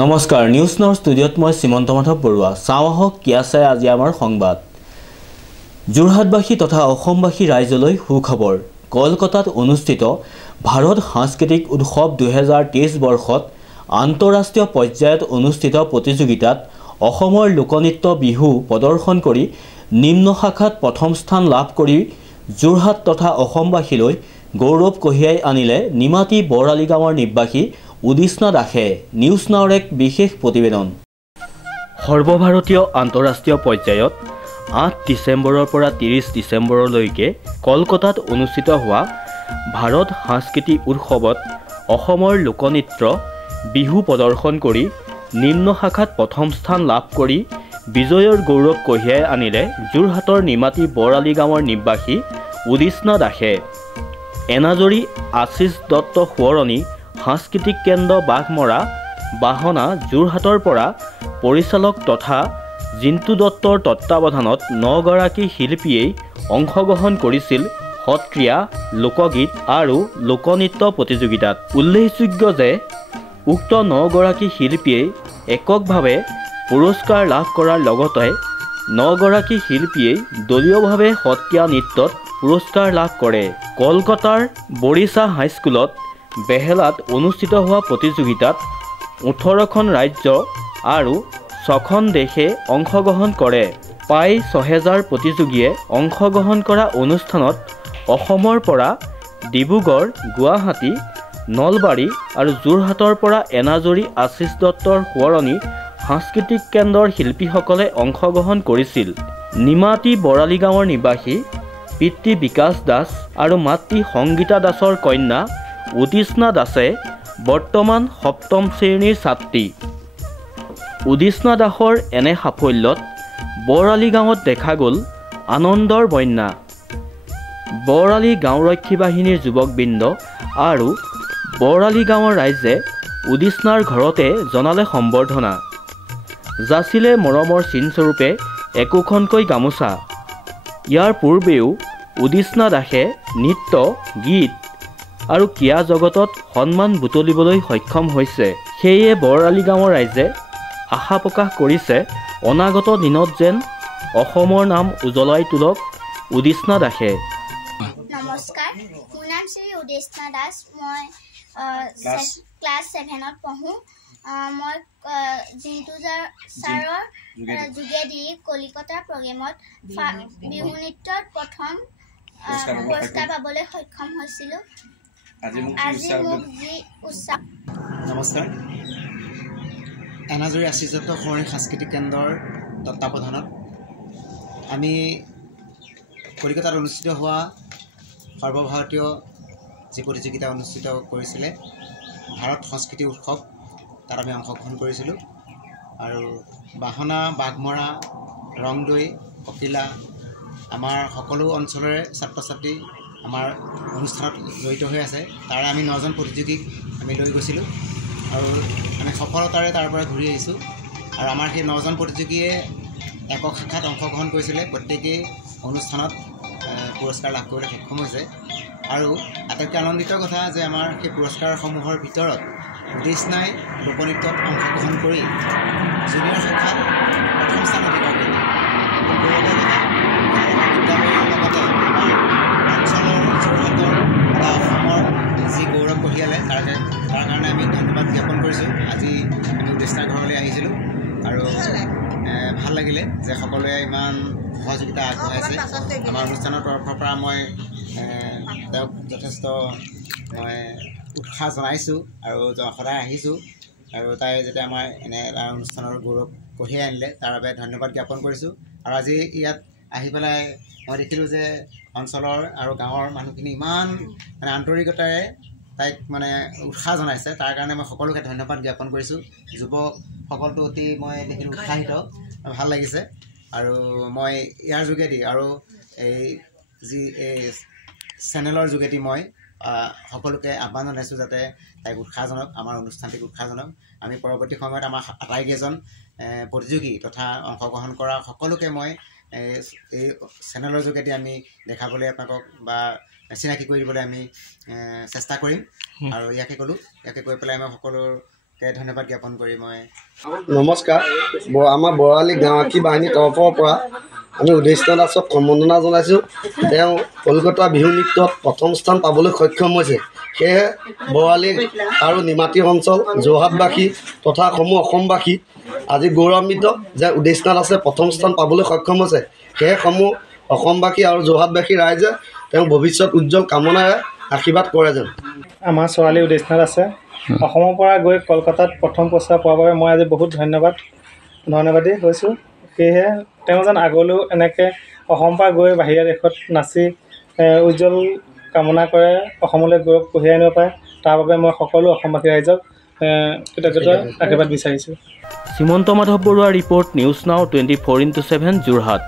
নমস্কাৰ news now ষ্টুডিঅ'ত মই শ্ৰীমন্ত মাধৱ বৰুৱা চাওঁহক কি আছে আজি আমাৰ সংবাদ যোৰহাটবাসী তথা অসমবাসী ৰাইজলৈ সুখবৰ কলকাতাত অনুষ্ঠিত ভাৰত সাংস্কৃতিক উৎসৱ 2023 বৰ্ষত আন্তঃৰাষ্ট্ৰীয় পৰ্যায়ত অনুষ্ঠিত প্ৰতিযোগিতাত অসমৰ লোকনৃত্য বিহু প্ৰদৰ্শন কৰি নিম্ন শাখাত প্ৰথম স্থান লাভ কৰি যোৰহাট তথা অসমবাসীলৈ গৌৰৱ কঢ়িয়াই আনিলে নিমাতী বৰালি গাঁৱৰ নিবাসী উদিষ্ণা দাসে নিউজ নাওৰ এক বিশেষ প্ৰতিবেদন সৰ্বভাৰতীয় আন্তঃৰাষ্ট্ৰীয় পৰ্যায়ত 8 ডিচেম্বৰৰ পৰা 30 ডিচেম্বৰলৈকে কলকাতাত অনুষ্ঠিত হোৱা ভাৰত সাংস্কৃতিক উৎসৱত অসমৰ লোকনৃত্য বিহু প্ৰদৰ্শন কৰি নিম্ন শাখাত প্ৰথম স্থান লাভ কৰি বিজয়ৰ গৌৰৱ কঢ়িয়াই আনিলে যোৰহাটৰ নিমাতী বৰালি গাঁৱৰ নিবাসী উদিষ্ণা দাসে এনাজৰী আশিষ দত্ত সোঁৱৰণী সাংস্কৃতিক কেন্দ্ৰ বাঘমৰা বাহনা যোৰহাটৰ পৰা পৰিচালক তথা জিন্তু দত্তৰ তত্ত্বাৱধানত 9 গৰাকী শিল্পীয়ে অংশগ্ৰহণ কৰিছিল সত্ৰীয়া লোকগীত আৰু লোকনৃত্য প্ৰতিযোগিতাত উল্লেখযোগ্য যে উক্ত 9 গৰাকী শিল্পীয়ে এককভাৱে পুৰস্কাৰ লাভ কৰাৰ লগতে 9 গৰাকী শিল্পীয়ে দলীয়ভাৱে সত্ৰীয়া নৃত্যত পুৰস্কাৰ লাভ কৰে কলকাতাৰ বৰিশা হাইস্কুলত বেহেলাত অনুষ্ঠিত হোৱা প্ৰতিযোগিতাত 18খন ৰাজ্য আৰু 6খন দেশে অংশগ্ৰহণ কৰে প্ৰায় 6000 প্ৰতিযোগীয়ে অংশগ্ৰহণ কৰা অনুষ্ঠানত অসমৰ পৰা ডিব্ৰুগড় গুৱাহাটী নলবাৰী আৰু যোৰহাটৰ পৰা এনাজৰী আশিষ দত্তৰ সোঁৱৰণী সাংস্কৃতিক কেন্দ্ৰৰ শিল্পীসকলে অংশগ্ৰহণ কৰিছিল নিমাতী বৰালি গাঁৱৰ নিবাসী পিতৃ বিকাশ দাস আৰু মাতৃ সংগীতা দাসৰ কন্যা উদিষ্ণা দাসে বৰ্তমান 7ম শ্ৰেণীৰ ছাত্ৰী উদিষ্ণা দাসৰ এনে সাফল্যত বৰালি গাঁৱত দেখা গ'ল আনন্দৰ বন্যা বৰালি গাঁওৰক্ষী বাহিনীৰ যুৱকবৃন্দ আৰু বৰালি গাঁৱৰ ৰাইজে উদিষ্ণাৰ ঘৰতে জনালে সম্বৰ্ধনা যাচিলে মৰমৰ চিনস্বৰূপে একোখনকৈ গামোচা ইয়াৰ পূৰ্বেও উদিষ্ণা দাসে নৃত্য গীত আৰু ক্ৰীড়া জগতত সন্মান বুটলিবলৈ সক্ষম হৈছে সেয়ে বৰালি গাঁৱৰ ৰাইজে আশা প্ৰকাশ কৰিছে অনাগত দিনত যেন অসমৰ নাম উজ্বলাই তোলক উদিষ্ণা দাসে নমস্কাৰ মোৰ নাম শ্ৰী উদিষ্ণা দাস মই ক্লাছ 7ত পঢ়োঁ মই জিন্তু ছাৰৰ যোগেদি কলিকতাৰ প্ৰগ্ৰেমত বিহু নৃত্যত প্ৰথম পুৰস্কাৰ পাবলৈ সক্ষম হৈছিলোঁ আজি মোক যি উৎসাহ নমস্কাৰ এনাজৰী আশিষ দত্ত সোঁৱৰণী সাংস্কৃতিক কেন্দ্ৰৰ তত্ত্বাৱধানত আমি কলিকতাত অনুষ্ঠিত হোৱা সৰ্বভাৰতীয় যি প্ৰতিযোগিতা অনুষ্ঠিত কৰিছিলে ভাৰত সংস্কৃতি উৎসৱ তাত আমি অংশগ্ৰহণ কৰিছিলোঁ আৰু বাহনা বাঘমৰা ৰংদৈ ককিলা আমাৰ সকলো অঞ্চলৰে ছাত্ৰ ছাত্ৰী আমাৰ অনুষ্ঠানত জড়িত হৈ আছে তাৰে আমি 9জন প্ৰতিযোগীক আমি লৈ গৈছিলোঁ আৰু আমি সফলতাৰে তাৰ পৰা ঘূৰি আহিছোঁ আৰু আমাৰ সেই 9জন প্ৰতিযোগীয়ে একক শাখাত অংশগ্ৰহণ কৰিছিলে প্ৰত্যেকেই অনুষ্ঠানত পুৰস্কাৰ লাভ কৰিবলৈ সক্ষম হৈছে আৰু আটাইতকৈ আনন্দিত কথা যে আমাৰ সেই পুৰস্কাৰসমূহৰ ভিতৰত উদিষ্ণাই লোকনৃত্যত অংশগ্ৰহণ কৰি জুনিয়ৰ শাখাত প্ৰথম স্থান অধিকাৰ কৰিলে বিদ্যালয়ৰ লগতে আমাৰ অঞ্চলৰ যোৰহাটৰ বা অসমৰ যি গৌৰৱ কঢ়িয়ালে তাৰ কাৰণে আমি ধন্যবাদ জ্ঞাপন কৰিছোঁ আজি আমি উদিষ্ণাৰ ঘৰলৈ আহিছিলোঁ আৰু ভাল লাগিলে যে সকলোৱে ইমান সহযোগিতা আগবঢ়াইছে আমাৰ অনুষ্ঠানৰ তৰফৰ পৰা মই তেওঁক যথেষ্ট মই উৎসাহ জনাইছোঁ আৰু সদায় আহিছোঁ আৰু তাই যাতে আমাৰ এনে এটা অনুষ্ঠানৰ গৌৰৱ কঢ়িয়াই আনিলে তাৰ বাবে ধন্যবাদ জ্ঞাপন কৰিছোঁ আৰু আজি ইয়াত আহি পেলাই মই দেখিলোঁ যে অঞ্চলৰ আৰু গাঁৱৰ মানুহখিনি ইমান মানে আন্তৰিকতাৰে তাইক মানে উৎসাহ জনাইছে তাৰ কাৰণে মই সকলোকে ধন্যবাদ জ্ঞাপন কৰিছোঁ যুৱকসকলটো অতি মই দেখিলোঁ উৎসাহিত ভাল লাগিছে আৰু মই ইয়াৰ যোগেদি আৰু এই যি এই চেনেলৰ যোগেদি মই সকলোকে আহ্বান জনাইছোঁ যাতে তাইক উৎসাহ জনাওক আমাৰ অনুষ্ঠানটিক উৎসাহ জনাওক আমি পৰৱৰ্তী সময়ত আমাৰ আটাইকেইজন প্ৰতিযোগী তথা অংশগ্ৰহণ কৰা সকলোকে মই এই চেনেলৰ যোগেদি আমি দেখাবলৈ আপোনালোকক বা চিনাকি কৰি দিবলৈ আমি চেষ্টা কৰিম আৰু ইয়াকে ক'লোঁ ইয়াকে কৈ পেলাই মই সকলো ধন্যবাদ জ্ঞাপন কৰি মই নমস্কাৰ আমাৰ বৰালি গাঁৱকী বাহিনীৰ তৰফৰ পৰা আমি উদেশনা দাসক সম্বৰ্ধনা জনাইছোঁ। তেওঁ কলকাতা বিহু নৃত্যত প্ৰথম স্থান পাবলৈ সক্ষম হৈছে। সেয়েহে বৰালি আৰু নিমাতী অঞ্চল যোৰহাটবাসী তথা সমূহ অসমবাসী আজি গৌৰৱান্বিত যে উদেশনা দাসে প্ৰথম স্থান পাবলৈ সক্ষম হৈছে। সেয়ে সমূহ অসমবাসী আৰু যোৰহাটবাসী ৰাইজে তেওঁ ভৱিষ্যত উজ্জ্বল কামনাৰে আশীৰ্বাদ কৰে যেন। আমাৰ ছোৱালী উদেশনা দাসে অসমৰ পৰা গৈ কলকাতাত প্ৰথম পুৰস্কাৰ পোৱাৰ বাবে মই আজি বহুত ধন্যবাদী হৈছোঁ। সেয়েহে তেওঁ যেন আগলৈও এনেকৈ অসমৰ পৰা গৈ বাহিৰা দেশত নাচি উজ্জ্বল কামনা কৰে, অসমলৈ গৌৰৱ কঢ়িয়াই আনিব পাৰে। তাৰ বাবে মই সকলো অসমবাসী ৰাইজক কৃতজ্ঞতা আশীৰ্বাদ বিচাৰিছোঁ। শ্ৰীমন্ত মাধৱ বৰুৱাৰ ৰিপৰ্ট, নিউজ নাও 24/7 যোৰহাট।